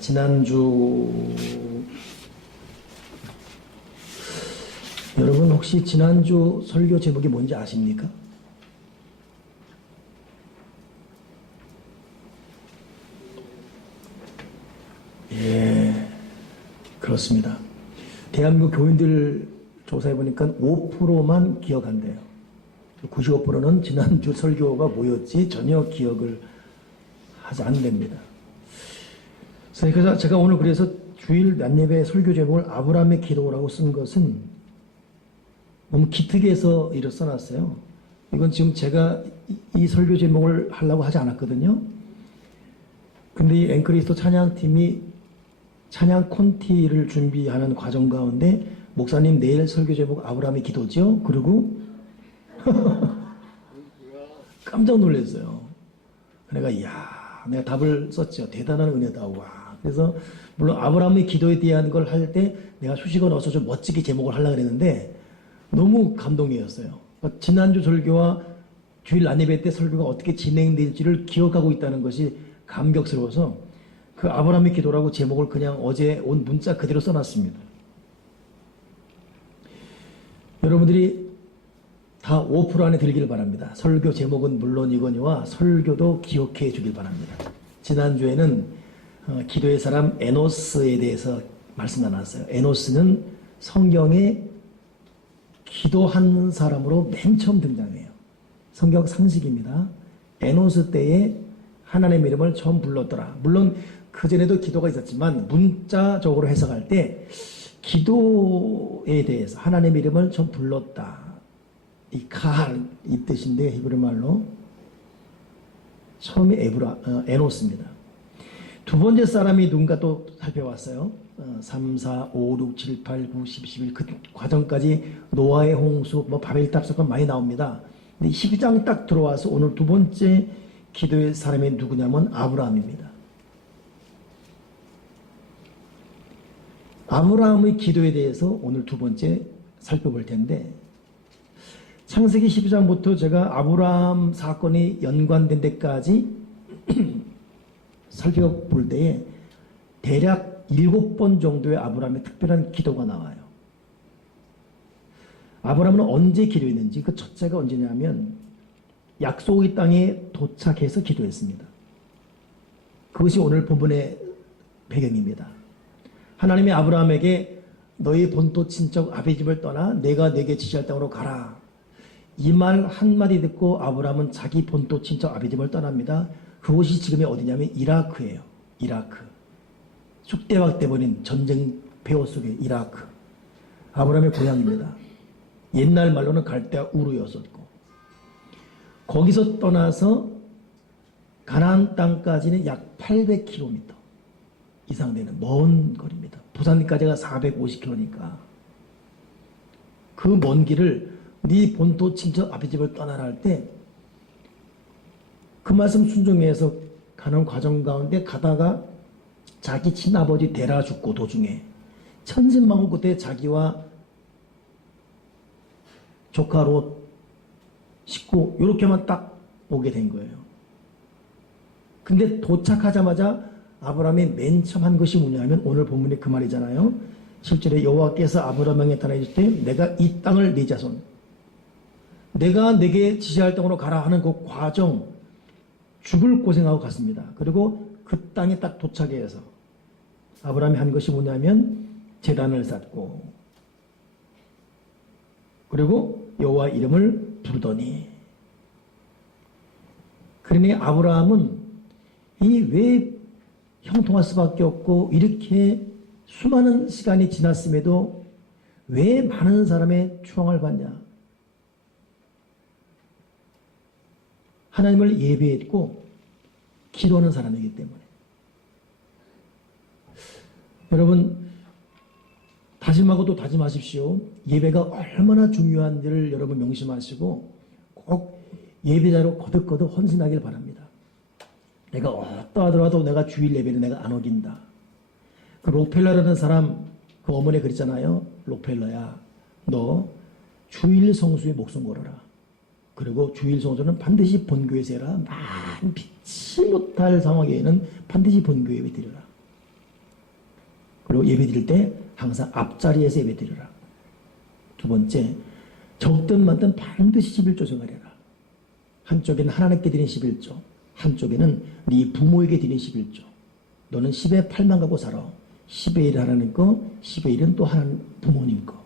지난주 여러분 혹시 지난주 설교 제목이 뭔지 아십니까? 예, 그렇습니다. 대한민국 교인들 조사해 보니까 5%만 기억한대요. 95%는 지난주 설교가 뭐였지 전혀 기억을 하지 않는답니다. 그래서 제가 오늘 그래서 주일 낮예배 설교 제목을 아브라함의 기도라고 쓴 것은 너무 기특해서 이렇게 써놨어요. 이건 지금 제가 이 설교 제목을 하려고 하지 않았거든요. 근데 이 앵커리스트 찬양팀이 찬양 콘티를 준비하는 과정 가운데 목사님 내일 설교 제목 아브라함의 기도죠? 그리고 깜짝 놀랐어요. 내가 내가 답을 썼죠. 대단한 은혜다. 와. 그래서 물론 아브라함의 기도에 대한 걸 할 때 내가 수식어 넣어서 좀 멋지게 제목을 하려고 그랬는데 너무 감동이었어요. 그러니까 지난주 설교와 주일 안예배 때 설교가 어떻게 진행될지를 기억하고 있다는 것이 감격스러워서 그 아브라함의 기도라고 제목을 그냥 어제 온 문자 그대로 써놨습니다. 여러분들이 다 5% 안에 들기를 바랍니다. 설교 제목은 물론이거니와 설교도 기억해 주길 바랍니다. 지난주에는 기도의 사람 에노스에 대해서 말씀 나눴어요. 에노스는 성경에 기도한 사람으로 맨 처음 등장해요. 성경 상식입니다. 에노스 때에 하나님의 이름을 처음 불렀더라. 물론 그전에도 기도가 있었지만 문자적으로 해석할 때 기도에 대해서 하나님의 이름을 처음 불렀다. 이 가할 이 뜻인데 히브리 말로 처음이 에노스입니다. 두 번째 사람이 누군가 또 살펴봤어요. 3, 4, 5, 6, 7, 8, 9, 10, 11 그 과정까지 노아의 홍수, 바벨탑 사건 많이 나옵니다. 근데 12장 딱 들어와서 오늘 두 번째 기도의 사람이 누구냐면 아브라함입니다. 아브라함의 기도에 대해서 오늘 두 번째 살펴볼 텐데 창세기 12장부터 제가 아브라함 사건이 연관된 데까지 살펴볼 때에 대략 7번 정도의 아브라함의 특별한 기도가 나와요. 아브라함은 언제 기도했는지 그 첫째가 언제냐면 약속의 땅에 도착해서 기도했습니다. 그것이 오늘 본문의 배경입니다. 하나님이 아브라함에게 너희 본토 친척 아비 집을 떠나 내가 내게 지시할 땅으로 가라. 이 말 한마디 듣고 아브라함은 자기 본토 친척 아비 집을 떠납니다. 그곳이 지금의 어디냐면 이라크예요. 이라크. 쑥대밭 돼버린 전쟁 폐허 속의 이라크. 아브라함의 고향입니다. 옛날 말로는 갈대아 우르였었고 거기서 떠나서 가나안 땅까지는 약 800km 이상 되는 먼 거리입니다. 부산까지가 450km니까 그 먼 길을 네 본토 친척 아비 집을 떠나라 할 때 그 말씀 순종해서 가는 과정 가운데 가다가 자기 친아버지 데라 죽고 도중에 천신만고 그때 자기와 조카 롯 식구 이렇게만 딱 오게 된 거예요. 근데 도착하자마자 아브라함이 맨 처음 한 것이 뭐냐면 오늘 본문에 그 말이잖아요. 실제로 여호와께서 아브라함에게 나타나실 때 내가 이 땅을 네 자손 내가 내게 지시할 땅으로 가라 하는 그 과정 죽을 고생하고 갔습니다. 그리고 그 땅에 딱 도착해서 아브라함이 한 것이 뭐냐면 제단을 쌓고 그리고 여호와 이름을 부르더니 그러니 아브라함은 이 왜 형통할 수밖에 없고 이렇게 수많은 시간이 지났음에도 왜 많은 사람의 추앙을 받냐. 하나님을 예배했고 기도하는 사람이기 때문에. 여러분 다짐하고 또 다짐하십시오. 예배가 얼마나 중요한지를 여러분 명심하시고 꼭 예배자로 거듭거듭 헌신하길 바랍니다. 내가 어떠하더라도 내가 주일 예배를 내가 안 어긴다. 그 록펠러라는 사람 그 어머니 그랬잖아요. 록펠러야 너 주일 성수에 목숨 걸어라. 그리고 주일 성수는 반드시 본교에서 해라. 만 피치 못할 상황에는 반드시 본교에 드려라. 그리고 예배 드릴 때 항상 앞자리에서 예배 드리라. 두 번째, 적든 많든 반드시 11조 생활해라. 한쪽에는 하나님께 드린 11조, 한쪽에는 네 부모에게 드린 11조. 너는 10에 8만 가고 살아. 10의 1은 하나님 거, 10의 1은 또 하나님 부모님 거.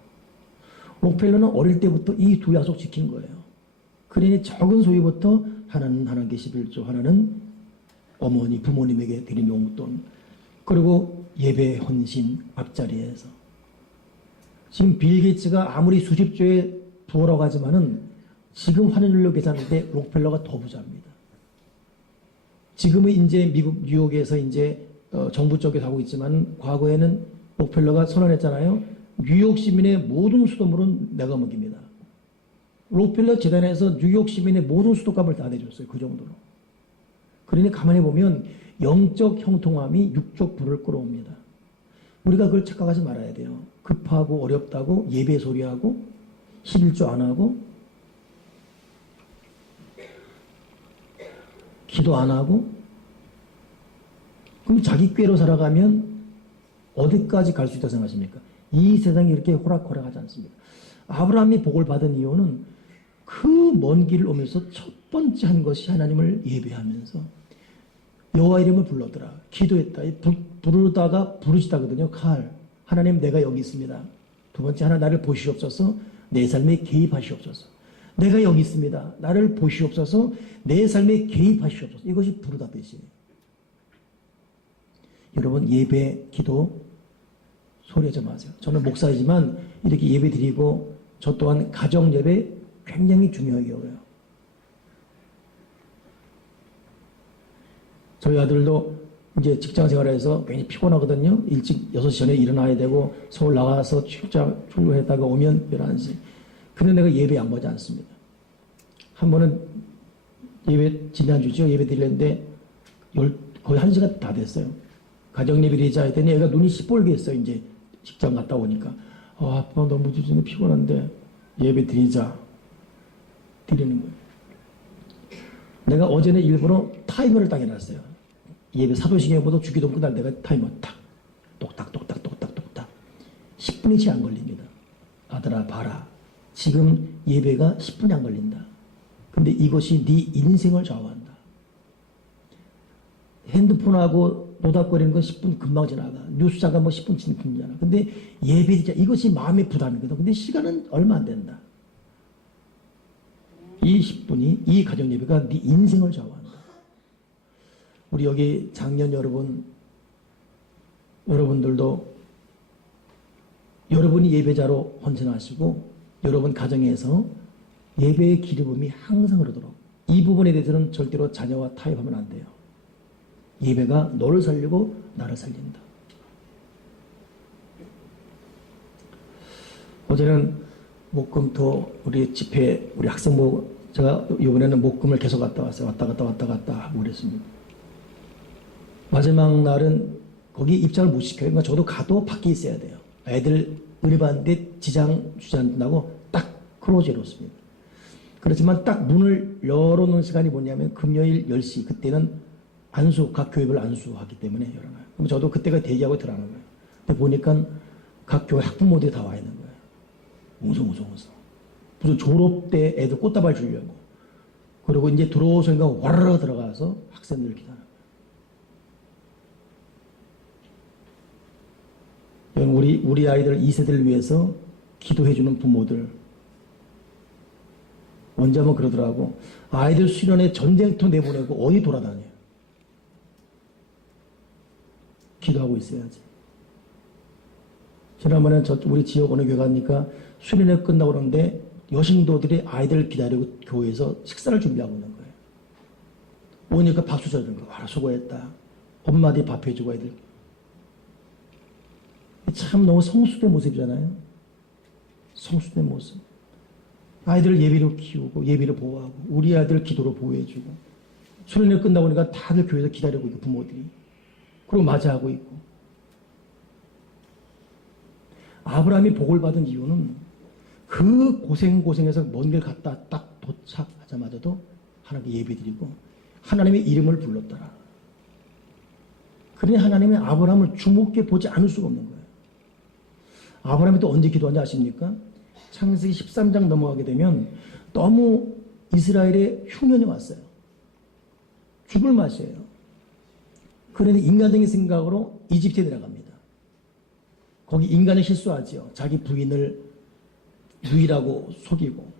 록펠러는 어릴 때부터 이 두 약속 지킨 거예요. 그러니 적은 소유부터 하나는 하나님께 11조, 하나는 어머니, 부모님에게 드린 용돈, 그리고 예배 헌신 앞자리에서. 지금 빌 게이츠가 아무리 수십조에 부어라고 하지만은 지금 환율로 계산할 때 록펠러가 더 부자입니다. 지금은 이제 미국 뉴욕에서 이제 정부 쪽에서 하고 있지만 과거에는 록펠러가 선언했잖아요. 뉴욕 시민의 모든 수도물은 내가 먹입니다. 록펠러 재단에서 뉴욕 시민의 모든 수도값을 다 내줬어요. 그 정도로. 그러니 가만히 보면 영적 형통함이 육적 부를 끌어옵니다. 우리가 그걸 착각하지 말아야 돼요. 급하고 어렵다고 예배 소리하고 11조 안 하고 기도 안 하고 그럼 자기 꾀로 살아가면 어디까지 갈 수 있다고 생각하십니까? 이 세상이 이렇게 호락호락하지 않습니다. 아브라함이 복을 받은 이유는 그 먼 길을 오면서 첫 번째 한 것이 하나님을 예배하면서 여호와 이름을 불렀더라. 기도했다. 부르다가 부르시다거든요. 칼. 하나님 내가 여기 있습니다. 두 번째 하나 나를 보시옵소서. 내 삶에 개입하시옵소서. 내가 여기 있습니다. 나를 보시옵소서. 내 삶에 개입하시옵소서. 이것이 부르다 뜻이에요. 여러분 예배, 기도 소리하지 마세요. 저는 목사이지만 이렇게 예배 드리고 저 또한 가정 예배 굉장히 중요하게 여겨요. 저희 아들도 이제 직장 생활에서 굉장히 피곤하거든요. 일찍 6시 전에 일어나야 되고 서울 나가서 출근했다가 오면 11시. 근데 내가 예배 안 보지 않습니다. 한 번은 예배 지난주죠. 예배 드리는데 거의 1시간 다 됐어요. 가정 예배 드리자 했더니 애가 눈이 시뻘게 했어요. 이제 직장 갔다 오니까. 아빠 너무 피곤한데 예배 드리자. 드리는 거예요. 내가 어제는 일부러 타이머를 딱 해놨어요. 예배 사도신경보다 주기도 끝날 때가 타이머 딱 똑딱똑딱똑딱똑딱 10분이 채 안 걸립니다. 아들아 봐라. 지금 예배가 10분이 안 걸린다. 근데 이것이 네 인생을 좌우한다. 핸드폰하고 노닥거리는 건 10분 금방 지나가. 뉴스자가 뭐 10분 지나가. 근데 예배 진짜 이것이 마음의 부담이거든. 근데 시간은 얼마 안 된다. 이 10분이 이 가정 예배가 네 인생을 좌우한다. 우리 여기 장년 여러분들도 여러분이 예배자로 헌신하시고 여러분 가정에서 예배의 기름이 항상 흐르도록 이 부분에 대해서는 절대로 자녀와 타협하면 안 돼요. 예배가 너를 살리고 나를 살린다. 어제는 목금토 우리 집회 우리 학생부 제가 이번에는 목금을 계속 왔다 갔다 하고 그랬습니다. 마지막 날은 거기 입장을 못 시켜요. 그러니까 저도 가도 밖에 있어야 돼요. 애들 은혜 받는데 지장 주지 않는다고 딱 클로즈 해놓습니다. 그렇지만 딱 문을 열어놓은 시간이 뭐냐면 금요일 10시 그때는 각 교회별 안수하기 때문에 열어놔요. 그럼 저도 그때가 대기하고 들어가는 거예요. 근데 보니까 각 교회 학부모들이 다 와 있는 거예요. 웅성웅성. 무슨 졸업 때 애들 꽃다발 주려고. 그리고 이제 들어오니까 와르르 들어가서 학생들 기다려. 우리 아이들 2세대를 위해서 기도해주는 부모들. 언제 한번 그러더라고. 아이들 수련회 전쟁터 내보내고 어디 돌아다녀요. 기도하고 있어야지. 지난번에 우리 지역 어느 교회 가니까 수련회 끝나고 그러는데 여신도들이 아이들 기다리고 교회에서 식사를 준비하고 있는 거예요. 오니까 박수 쳐주는 거예요. 와, 수고했다. 엄마들이 밥 해주고 애들. 참 너무 성숙된 모습이잖아요. 성숙된 모습. 아이들을 예비로 키우고 예비로 보호하고 우리 아이들 기도로 보호해주고 수련회 끝나고 보니까 다들 교회에서 기다리고 있고 부모들이. 그리고 맞이하고 있고. 아브라함이 복을 받은 이유는 그 고생해서 먼 길 갔다 딱 도착하자마자도 하나님께 예배드리고 하나님의 이름을 불렀더라. 그러니 하나님의 아브라함을 주목해 보지 않을 수가 없는 거예요. 아브라함이 또 언제 기도한지 아십니까? 창세기 13장 넘어가게 되면 너무 이스라엘에 흉년이 왔어요. 죽을 맛이에요. 그러니 인간적인 생각으로 이집트에 들어갑니다. 거기 인간이 실수하지요. 자기 부인을 누이라고 속이고.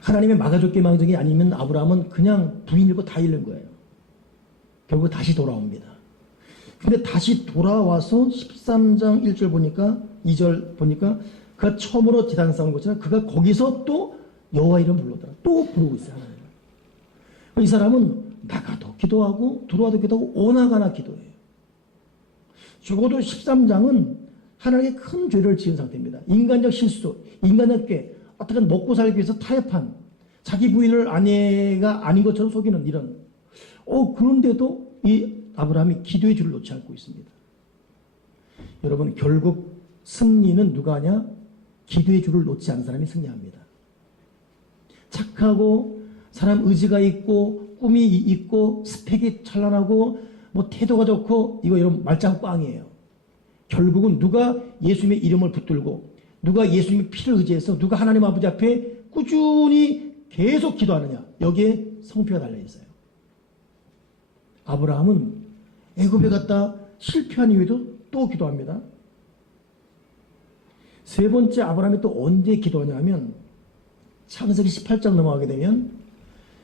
하나님의 막아줬기 망정이 아니면 아브라함은 그냥 부인 잃고 다 잃는 거예요. 결국 다시 돌아옵니다. 근데 다시 돌아와서 13장 1절 보니까 2절 보니까 그가 처음으로 제단 쌓은 것처럼 그가 거기서 또 여호와 이름 부르더라. 또 부르고 있어요. 하나님을. 이 사람은 나가도 기도하고 들어와도 기도하고 오나가나 기도해요. 적어도 13장은 하나님의 큰 죄를 지은 상태입니다. 인간적 실수, 인간적 꾀, 어떻게 먹고 살기 위해서 타협한 자기 부인을 아내가 아닌 것처럼 속이는 이런 그런데도 이 아브라함이 기도의 줄을 놓지 않고 있습니다. 여러분 결국 승리는 누가 하냐? 기도의 줄을 놓지 않은 사람이 승리합니다. 착하고 사람 의지가 있고 꿈이 있고 스펙이 찬란하고 뭐 태도가 좋고 이런 말짱 꽝이에요. 결국은 누가 예수님의 이름을 붙들고 누가 예수님의 피를 의지해서 누가 하나님 아버지 앞에 꾸준히 계속 기도하느냐 여기에 성패가 달려있어요. 아브라함은 애굽에 갔다 실패한 이후에도 또 기도합니다. 세 번째 아브라함이 또 언제 기도하냐 하면 창세기 18장 넘어가게 되면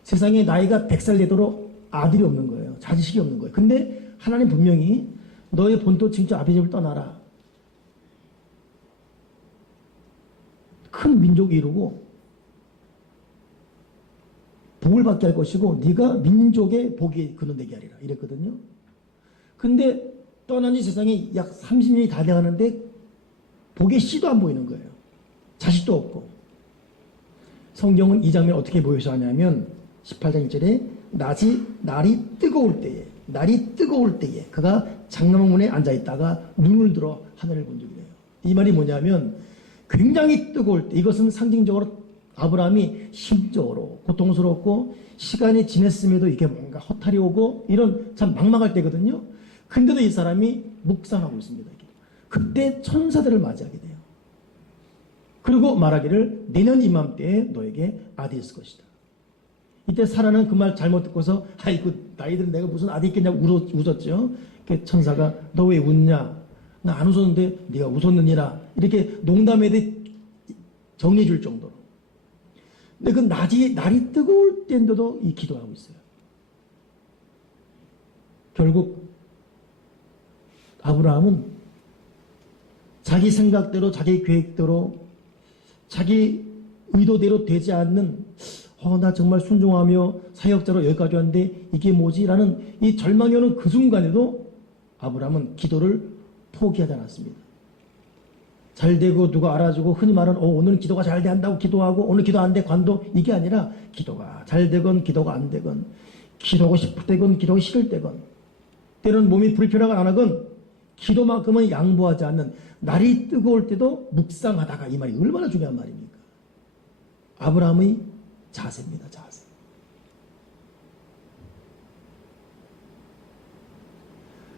세상에 나이가 100살 되도록 아들이 없는 거예요. 자식이 없는 거예요. 근데 하나님 분명히 너의 본토 친척 아비 집을 떠나라. 큰 민족이 이루고 복을 받게 할 것이고 네가 민족의 복이 근원되게 하리라 이랬거든요. 근데 떠난 지 세상에 약 30년이 다 돼가는데 복의 씨도 안 보이는 거예요. 자식도 없고. 성경은 이 장면을 어떻게 보여서 하냐면 18장 1절에 날이 뜨거울 때에 그가 장로문에 앉아있다가 눈을 들어 하늘을 본 적이래요. 이 말이 뭐냐면 굉장히 뜨거울 때 이것은 상징적으로 아브라함이 심적으로 고통스럽고 시간이 지났음에도 이게 뭔가 허탈이 오고 이런 참 막막할 때거든요. 근데도 이 사람이 묵상하고 있습니다. 그때 천사들을 맞이하게 돼요. 그리고 말하기를 내년 이맘때에 너에게 아들이 있을 것이다. 이때 사라는 그 말 잘못 듣고서 아이고 나이들은 내가 무슨 아들 있겠냐고 웃었죠. 천사가 너 왜 웃냐? 나 안 웃었는데 네가 웃었느니라. 이렇게 농담에 정리해 줄 정도로. 근데 그 날이 뜨거울 때인데도 이 기도하고 있어요. 결국 아브라함은 자기 생각대로 자기 계획대로 자기 의도대로 되지 않는 나 정말 순종하며 사역자로 여기까지 왔는데 이게 뭐지? 라는 이 절망이 오는 그 순간에도 아브라함은 기도를 포기하지 않았습니다. 잘 되고 누가 알아주고 흔히 말하는 오늘은 기도가 잘 된다고 기도하고 오늘 기도 안 돼 관도 이게 아니라 기도가 잘 되건 기도가 안 되건 기도하고 싶을 때건 기도하기 싫을 때건 때로는 몸이 불편하건 안 하건 기도만큼은 양보하지 않는 날이 뜨거울 때도 묵상하다가 이 말이 얼마나 중요한 말입니까? 아브라함의 자세입니다. 자세.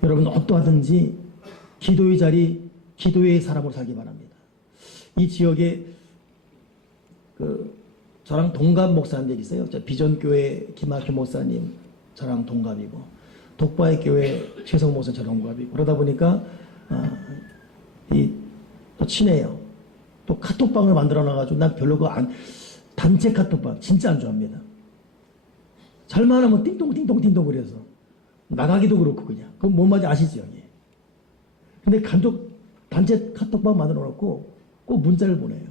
여러분 어떠하든지 기도의 자리, 기도의 사람으로 살기 바랍니다. 이 지역에 저랑 동갑 목사님들이 있어요. 비전교회 김학효 목사님 저랑 동갑이고 독바의 교회 최성 목사 저랑 동갑이고 그러다 보니까 또 친해요. 또 카톡방을 만들어 놔가지고 난 별로 단체 카톡방 진짜 안 좋아합니다. 잘만 하면 띵동 그래서 나가기도 그렇고 그냥 그건 뭔 말인지 아시죠? 예. 근데 단체 카톡방 만들어 놓고 꼭 문자를 보내요.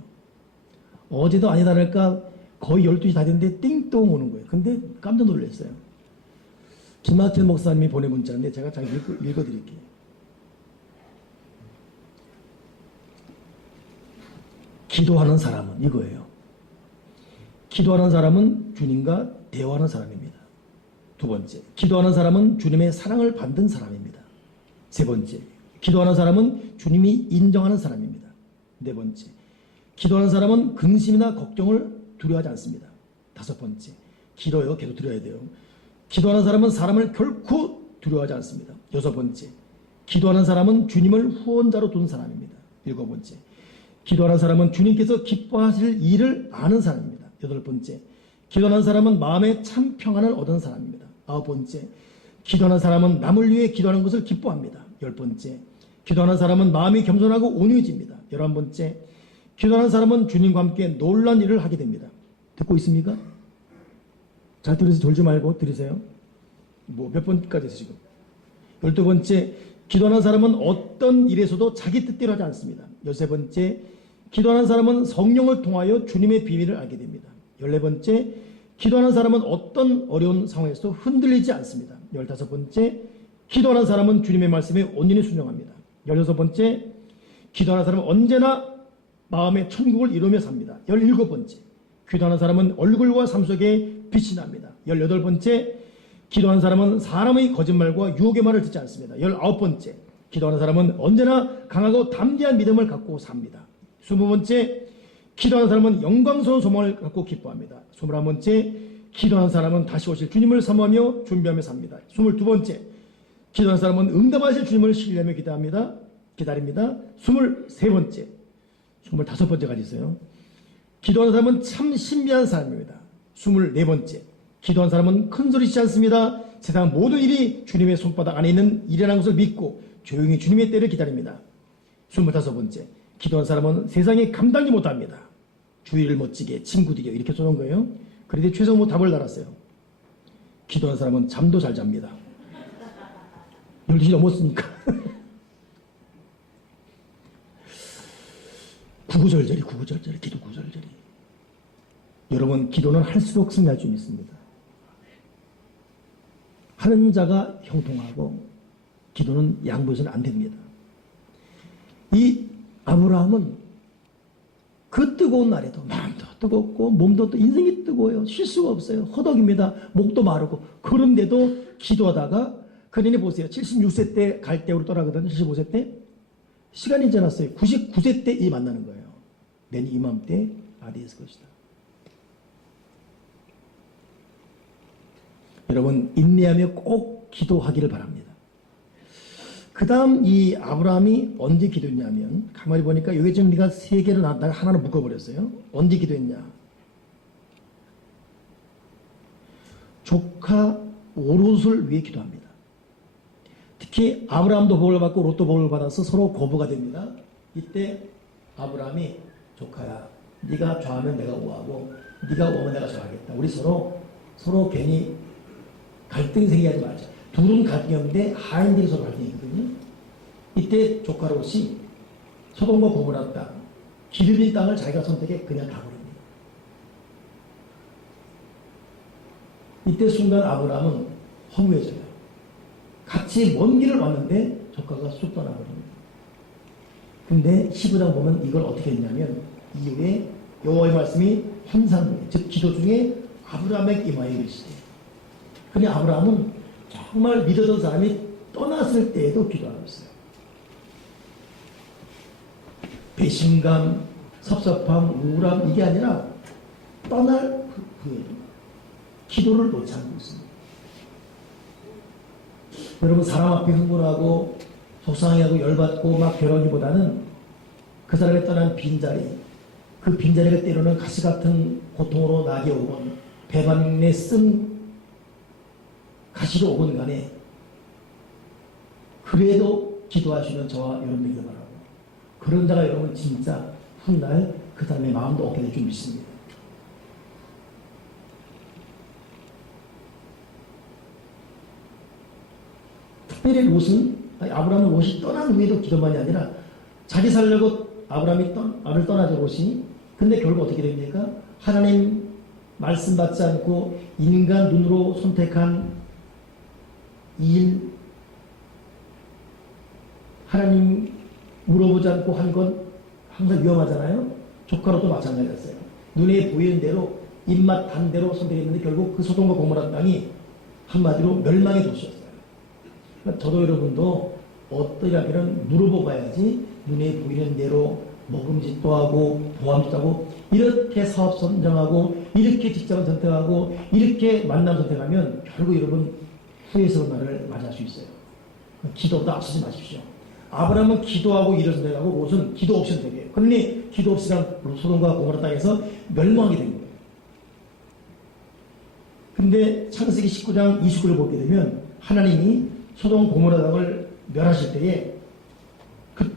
어제도 아니다 할까 거의 12시 다 됐는데 띵동 오는 거예요. 근데 깜짝 놀랐어요. 김학철 목사님이 보낸 문자인데 제가 잘 읽어드릴게요. 기도하는 사람은 이거예요. 기도하는 사람은 주님과 대화하는 사람입니다. 두 번째, 기도하는 사람은 주님의 사랑을 받는 사람입니다. 세 번째, 기도하는 사람은 주님이 인정하는 사람입니다. 네 번째, 기도하는 사람은 근심이나 걱정을 두려워하지 않습니다. 다섯 번째, 기도요. 계속 드려야 돼요. 기도하는 사람은 사람을 결코 두려워하지 않습니다. 여섯 번째, 기도하는 사람은 주님을 후원자로 둔 사람입니다. 7번째, 기도하는 사람은 주님께서 기뻐하실 일을 아는 사람입니다. 8번째, 기도하는 사람은 마음에 참 평안을 얻은 사람입니다. 9번째, 기도하는 사람은 남을 위해 기도하는 것을 기뻐합니다. 10번째, 기도하는 사람은 마음이 겸손하고 온유해집니다. 11번째, 기도하는 사람은 주님과 함께 놀라운 일을 하게 됩니다. 듣고 있습니까? 잘 들으세요. 졸지 말고 들으세요. 몇 번까지 해서 지금. 12번째, 기도하는 사람은 어떤 일에서도 자기 뜻대로 하지 않습니다. 13번째, 기도하는 사람은 성령을 통하여 주님의 비밀을 알게 됩니다. 14번째, 기도하는 사람은 어떤 어려운 상황에서도 흔들리지 않습니다. 15번째, 기도하는 사람은 주님의 말씀에 온전히 순종합니다. 16번째, 기도하는 사람은 언제나 마음의 천국을 이루며 삽니다. 17번째, 기도하는 사람은 얼굴과 삶 속에 빛이 납니다. 18번째, 기도하는 사람은 사람의 거짓말과 유혹의 말을 듣지 않습니다. 19번째, 기도하는 사람은 언제나 강하고 담대한 믿음을 갖고 삽니다. 20번째, 기도하는 사람은 영광스러운 소망을 갖고 기뻐합니다. 21번째, 기도하는 사람은 다시 오실 주님을 사모하며 준비하며 삽니다. 22번째, 기도하는 사람은 응답하실 주님을 신뢰하며 기다립니다. 23번째, 25번째까지 있어요. 기도하는 사람은 참 신비한 사람입니다. 24번째, 기도하는 사람은 큰소리 치지 않습니다. 세상 모든 일이 주님의 손바닥 안에 있는 일이라는 것을 믿고 조용히 주님의 때를 기다립니다. 25번째, 기도하는 사람은 세상에 감당지 못합니다. 주의를 멋지게 친구들이요 이렇게 쏘는 거예요. 그런데 최성모 답을 달았어요. 기도하는 사람은 잠도 잘 잡니다. 12시 넘었으니까. 구구절절이 기도 구구절절이. 여러분, 기도는 할수록 승리할 줄 믿습니다. 하는 자가 형통하고 기도는 양보해서는 안 됩니다. 이 아브라함은 그 뜨거운 날에도 마음도 뜨겁고 몸도 인생이 뜨거워요. 쉴 수가 없어요. 허덕입니다. 목도 마르고. 그런데도 기도하다가 그런데 보세요. 76세 때 갈대우로 떠나거든요. 75세 때. 시간이 지났어요. 99세 때 이 만나는 거예요. 내년 이맘때 아디에스 것이다. 여러분, 인내하며 꼭 기도하기를 바랍니다. 그 다음 이 아브라함이 언제 기도했냐면, 가만히 보니까 여기 지금 우리가 세 개를 나왔다가 하나는 묶어버렸어요. 언제 기도했냐? 조카 오롯을 위해 기도합니다. 특히 아브라함도 복을 받고 롯도 복을 받아서 서로 고부가 됩니다. 이때 아브라함이 조카야, 네가 좌하면 내가 우하고 네가 우하면 내가 좌하겠다. 우리 서로 괜히 갈등이 생기지 말자. 둘은 갈등이 없는데 하인들이 서로 갈등이거든요. 이때 조카 롯이 소돔과 고모라 땅, 기름진 땅을 자기가 선택해 그냥 가버립니다. 이때 순간 아브라함은 허무해져요. 같이 먼 길을 왔는데 조카가 쑥 떠나버립니다. 근데 15장 보면 이걸 어떻게 했냐면, 이후에 여호와의 말씀이 환상, 즉 기도 중에 아브라함에게 임하여 이르시되, 근데 아브라함은 정말 믿어던 사람이 떠났을 때에도 기도하고 있어요. 배신감, 섭섭함, 우울함 이게 아니라 떠날 후에 기도를 놓지 않고 있습니다. 여러분, 사람 앞에 흥분하고 속상해하고 열받고 막 괴로우기보다는 그 사람이 떠난 빈자리, 그 빈자리가 때로는 가시 같은 고통으로 나게 오건 배반에 쓴 가시로 오건 간에 그래도 기도하시는 저와 여러분들이 바라고, 그런 자가 여러분 진짜 훗날 그 사람의 마음도 얻게 될 줄 믿습니다. 특별히 롯은, 아브라함은 롯이 떠난 후에도 기도만이 아니라 자기 살려고 아브라함이 아를 떠나죠, 롯이. 근데 결국 어떻게 됩니까? 하나님 말씀 받지 않고 인간 눈으로 선택한 일, 하나님 물어보지 않고 한 건 항상 위험하잖아요. 조카로도 마찬가지였어요. 눈에 보이는 대로 입맛 단 대로 선택했는데 결국 그 소돔과 고모라 땅이 한마디로 멸망의 도시였어요. 그러니까 저도 여러분도 어떠하면 물어보고 가야지, 눈에 보이는 대로 먹음직도 하고 보암직도 하고 이렇게 사업 선정하고 이렇게 직장을 선택하고 이렇게 만남 선택하면 결국 여러분 후회스러운 날을 맞이할 수 있어요. 기도보다 앞서지 마십시오. 아브라함은 기도하고 일을 선택하고 롯은 기도 없이 선택해요. 그러니 기도 없이 소돔과 고모라 땅에서 멸망하게 된 거예요. 근데 창세기 19장 29를 보게 되면 하나님이 소돔 고모라 땅을 멸하실 때에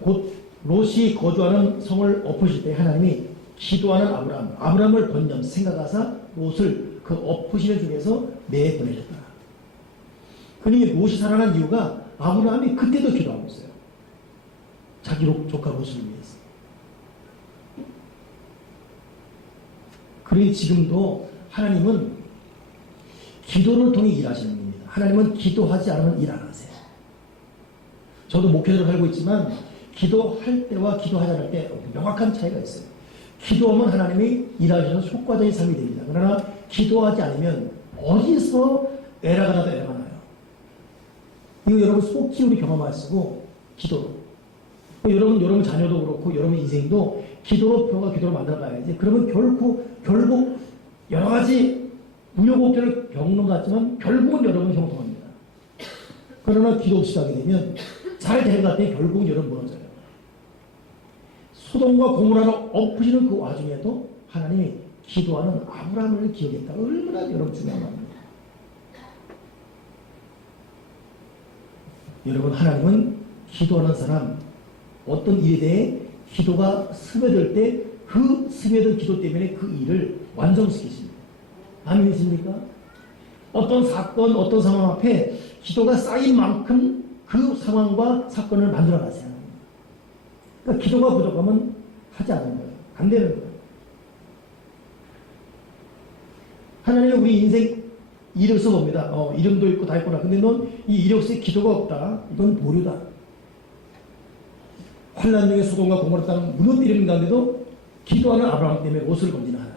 곧 롯이 거주하는 성을 엎으실 때 하나님이 기도하는 아브라함을 번영 생각하사 롯을 그 엎으시는 중에서 내보내셨다. 그러니 롯이 살아난 이유가 아브라함이 그때도 기도하고 있어요. 자기 조카 롯을 위해서. 그러니 지금도 하나님은 기도를 통해 일하시는 겁니다. 하나님은 기도하지 않으면 일 안 하세요. 저도 목회자로 살고 있지만 기도할 때와 기도하지 않을 때 명확한 차이가 있어요. 기도하면 하나님이 일하셔서 효과적인 삶이 됩니다. 그러나 기도하지 않으면 어디서 에러가 나도 에러가 나요. 이거 여러분 속히 우리 경험하시고 기도로. 여러분 자녀도 그렇고 여러분 인생도 기도로 표가 기도로 만들어가야지. 그러면 결국 여러 가지 우여곡절을 겪는 것 같지만 결국은 여러분 형통합니다. 그러나 기도 없이 하게 되면 잘 되는 것 같더니 결국은 여러분 무너져요. 소돔과 고모라를 엎으시는 그 와중에도 하나님이 기도하는 아브라함을 기억했다. 얼마나 여러분 중요한 말입니다. 여러분 하나님은 기도하는 사람 어떤 일에 대해 기도가 스며들 때 그 스며든 기도 때문에 그 일을 완성시키십니다. 아멘이십니까? 어떤 사건, 어떤 상황 앞에 기도가 쌓인 만큼 그 상황과 사건을 만들어 가세요. 그러니까 기도가 부족하면 하지 않는 거예요. 안 되는 거예요. 하나님은 우리 인생 이력서 봅니다. 이름도 있고 다 있구나. 근데 넌 이 이력서에 기도가 없다. 이건 보류다. 환난 중에 소돔과 고모라 땅 무너뜨리는 가운데도 기도하는 아브라함 때문에 옷을 건지는 하나님.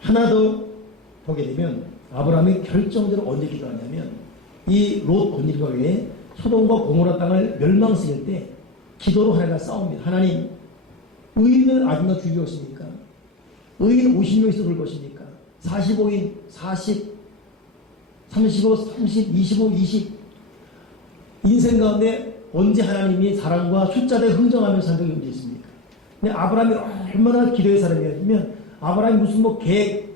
하나 더 보게 되면 아브라함이 결정적으로 언제 기도하냐면 이 롯 건일과 외에 소돔과 고모라 땅을 멸망시킬 때 기도로 하나님과 싸웁니다. 하나님, 의인은 아직도 죽이 것입니까? 의인 50명 있어 볼 것입니까? 45인, 40, 35, 30, 25, 20 인생 가운데 언제 하나님이 사랑과 숫자대 흥정하면서 한 적이 언제 있습니까? 근데 아브라함이 얼마나 기도의 사람이었으면 아브라함이 무슨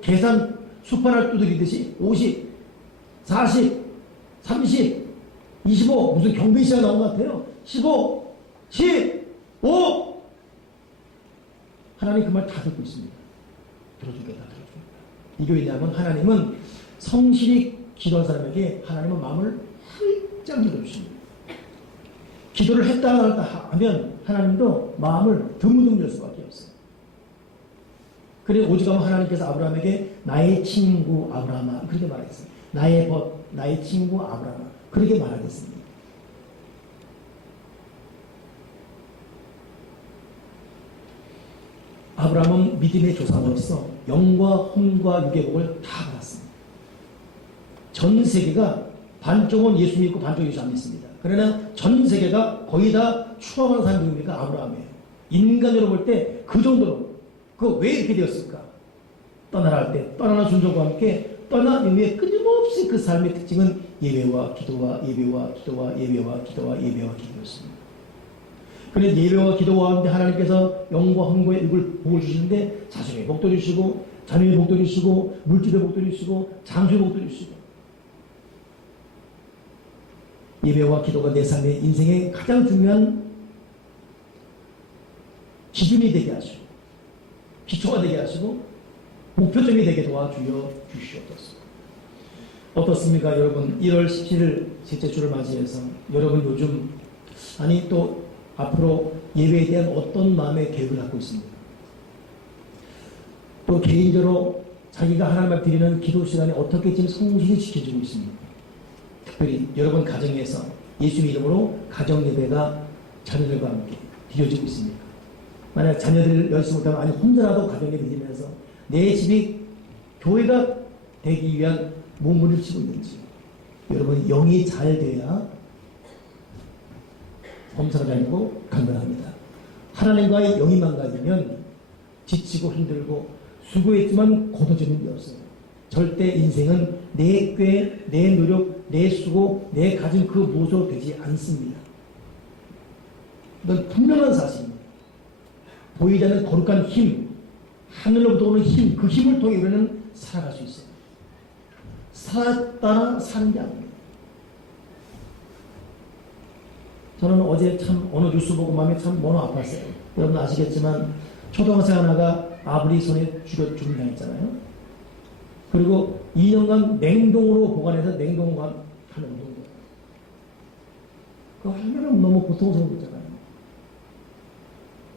계산 수판을 두드리듯이 50, 40, 30, 25 무슨 경비 시간 나온 것 같아요. 15, 15 하나님 그 말 다 듣고 있습니다. 들어주겠다. 이게 왜냐하면 하나님은 성실히 기도한 사람에게 하나님은 마음을 활짝 열어주십니다. 기도를 했다 안 했다 하면 하나님도 마음을 드무드무 열 수밖에 없어요. 그래 오죽하면 하나님께서 아브라함에게 나의 친구 아브라함아 그렇게 말했어요. 나의 친구 아브라함아 그렇게 말하겠습니다. 아브라함은 믿음의 조상으로서 영과 혼과 육의 복을 다 받았습니다. 전 세계가 반쪽은 예수 믿고 반쪽은 예수 안 믿습니다. 그러나 전 세계가 거의 다 추앙하는 사람이 누굽니까? 아브라함이에요. 인간으로 볼 때 그 정도로 왜 이렇게 되었을까? 떠나라 할 때 떠나는 순종과 함께 떠난 이후에 끊임없이 그 삶의 특징은 예배와 기도와 예배와 기도와 예배와 기도와 예배와 기도였습니다. 그래서 예배와 기도와 함께 하나님께서 영과 혼과 육을 복을 주시는데 자손의 복도 주시고 자녀의 복도 주시고 물질의 복도 주시고 장수의 복도 주시고 예배와 기도가 내 삶의 인생의 가장 중요한 기준이 되게 하시고 기초가 되게 하시고 목표점이 되게 도와주여 주시옵소서. 어떻습니까 여러분? 1월 17일 셋째 주를 맞이해서 여러분 요즘 또 앞으로 예배에 대한 어떤 마음의 계획을 갖고 있습니까? 또 개인적으로 자기가 하나님 앞에 드리는 기도 시간에 어떻게 지금 성실히 지켜주고 있습니까? 특별히 여러분 가정에서 예수 이름으로 가정 예배가 자녀들과 함께 드려지고 있습니까? 만약 자녀들 열심히 못하면 혼자라도 가정 예배 드리면서 내 집이 교회가 되기 위한 몸부림을 치고 있는지 여러분 영이 잘 돼야 범사가 다니고 강건합니다. 하나님과의 영이 망가지면 지치고 힘들고 수고했지만 고도지는 게 없어요. 절대 인생은 내 꾀, 내 노력, 내 수고, 내 가진 그 무엇으로 되지 않습니다. 이건 분명한 사실입니다. 보이지 않는 거룩한 힘, 하늘로부터 오는 힘, 그 힘을 통해 우리는 살아갈 수 있어요. 살았다나 사는 게 아닙니다. 저는 어제 참 어느 뉴스 보고 마음이 참 너무 아팠어요. 여러분 아시겠지만 초등학생 하나가 아버지 손에 죽임 당했잖아요. 그리고 2년간 냉동으로 보관해서 냉동관 하는 정도. 그거 얼마나 너무 고통스러웠잖아요.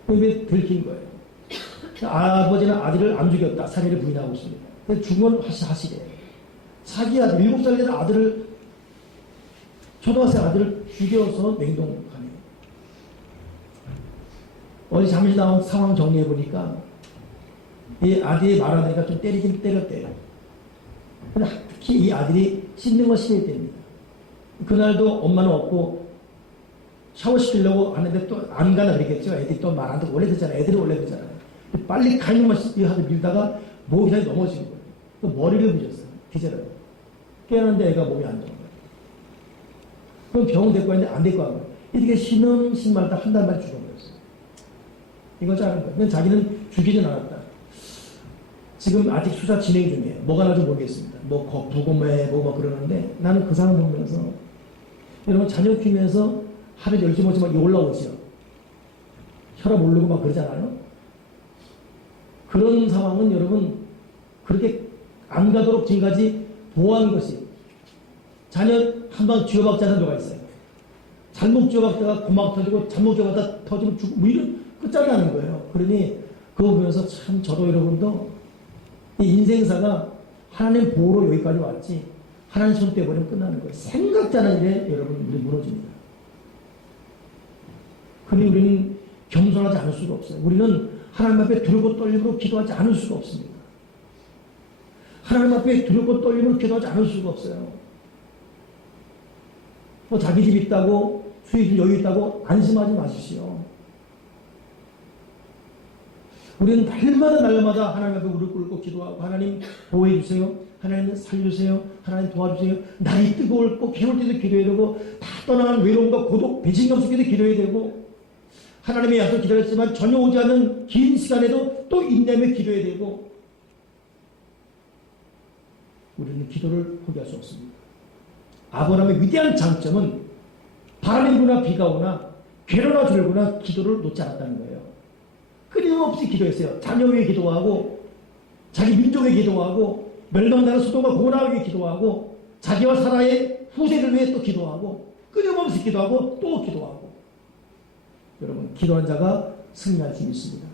왜 들킨 거예요? 아버지는 아들을 안 죽였다. 살해를 부인하고 있습니다. 죽으면 하시래. 자기 아들, 7살 된 아들을, 초등학생 아들을 죽여서 냉동관에. 어제 잠시 나온 상황 정리해보니까 이 아들이 말하니까 좀 때리긴 때렸대요. 근데 특히 이 아들이 씻는 거 싫어했답니다. 그날도 엄마는 없고 샤워시키려고 하는데 또 안 가나 그랬겠죠. 애들이 또 말 안 듣고 원래 그러잖아요. 애들이 원래 그러잖아요. 빨리 가는 것만 하고 밀다가 목이 그냥 넘어진 거예요. 또 머리를 부셨어요. 기절을. 깨어났는데 애가 몸이 안 좋은 거예요. 그럼 병원 데리고 왔는데 안 데리고 간 거예요. 이렇게 신음신말다 한 달 만에 죽어버렸어요. 이걸 짜는 거예요. 근데 자기는 죽이진 않았다. 지금 아직 수사 진행 중이에요. 뭐가 나는지 모르겠습니다. 뭐 부검해 보고 막 그러는데 나는 그 상황 보면서 여러분 자녀 키우면서 하루 10시 막 올라오죠. 혈압 오르고 막 그러잖아요. 그런 상황은 여러분 그렇게 안 가도록 지금까지 보호한 것이 자녀 한방 쥐어박지 않은 데가 있어요. 잘못 쥐어박다가 고막 터지고 잘못 쥐어박다 터지면 죽고 뭐 이런 끝장나는 거예요. 그러니 그거 보면서 참 저도 여러분도 이 인생사가 하나님 보호로 여기까지 왔지 하나님 손 떼버리면 끝나는 거예요. 생각지 않은 일에 여러분 우리 무너집니다. 그러니 우리는 겸손하지 않을 수가 없어요. 우리는 하나님 앞에 두렵고 떨림으로 기도하지 않을 수가 없습니다. 하나님 앞에 두렵고 떨림으로 기도하지 않을 수가 없어요. 뭐 자기 집 있다고 수입이 여유 있다고 안심하지 마십시오. 우리는 날마다 하나님 앞에 무릎 꿇고 기도하고 하나님 보호해 주세요. 하나님 살려주세요. 하나님 도와주세요. 날이 뜨거울 괴로울 때도 기도해야 되고 다 떠나는 외로움과 고독, 배신감 속에도 기도해야 되고 하나님의 약속 기다렸지만 전혀 오지 않는 긴 시간에도 또 인내하며 기도해야 되고 우리는 기도를 포기할 수 없습니다. 아브라함의 위대한 장점은 바람이 부나 비가 오나 괴로나 졸거나 기도를 놓지 않았다는 거예요. 끊임없이 기도했어요. 자녀 위해 기도하고 자기 민족에 기도하고 멸망당한 소돔과 고모라를 위해 기도하고 자기와 사라의 후세를 위해 또 기도하고 끊임없이 기도하고 또 기도하고 여러분 기도한 자가 승리할 수 있습니다.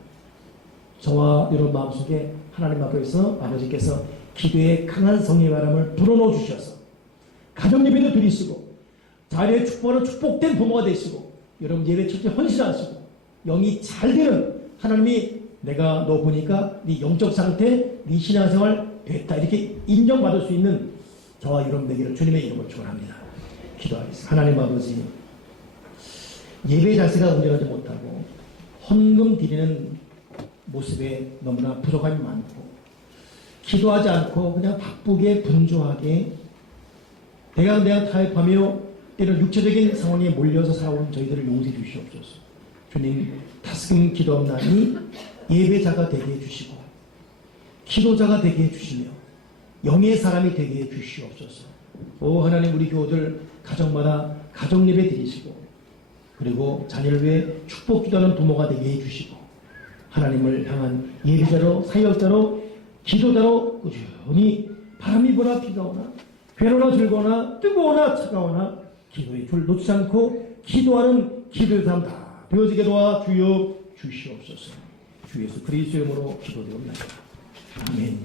저와 여러분 마음속에 하나님 앞에서 아버지께서 기도의 강한 성령의 바람을 불어넣어 주셔서 가정 예배도 드리시고 자녀의 축복은 축복된 부모가 되시고 여러분 예배 철저히 헌신하시고 영이 잘 되는 하나님이 내가 너 보니까 네 영적 상태, 네 신앙생활 됐다 이렇게 인정받을 수 있는 저와 여러분 되기를 주님의 이름으로 축원합니다. 기도하겠습니다. 하나님 아버지 예배 자세가 온전하지 못하고 헌금 드리는 모습에 너무나 부족함이 많고 기도하지 않고 그냥 바쁘게 분주하게 대강대강 타협하며 때론 육체적인 상황에 몰려서 살아온 저희들을 용서해 주시옵소서. 주님 다스금 기도함나니 예배자가 되게 해주시고 기도자가 되게 해주시며 영의 사람이 되게 해주시옵소서. 오 하나님 우리 교우들 가정마다 가정예배 드리시고 그리고 자녀를 위해 축복 기도하는 부모가 되게 해주시고 하나님을 향한 예배자로 사역자로 기도자로 꾸준히 바람이 부나 비가 오나 괴로나 즐거나 뜨거우나 차가우나 기도의 줄 놓지 않고 기도하는 기도의 삶 다 되어지게 도와 주여 주시옵소서. 주 예수 그리스도의 이름으로 기도드립니다. 아멘.